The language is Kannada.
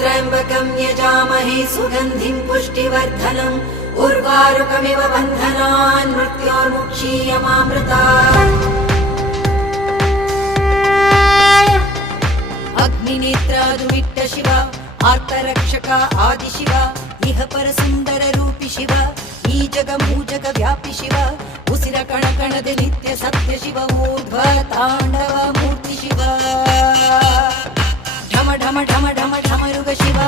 त्र्यम्बकं यजामहे सुगन्धिं पुष्टिवर्धनम् उर्वारुकमिव बन्धनान् मृत्योर्मुक्षीयमामृतात्। अग्निनेत्रादुविट्ट शिव आर्तरक्षक आदिशिव इह परसुन्दर रूपि शिव ಈ ಜಗ ಮೂಜಗ ವ್ಯಾಪಿ ಶಿವ ಉಸಿರ ಕಣ ಕಣದೆ ನಿತ್ಯ ಸತ್ಯ ಶಿವ ಊರ್ಧ್ವ ತಾಂಡವ ಮೂರ್ತಿ ಶಿವ ಢಮ ಢಮ ಢಮ ಢಮ ಢಮರುಗ ಶಿವ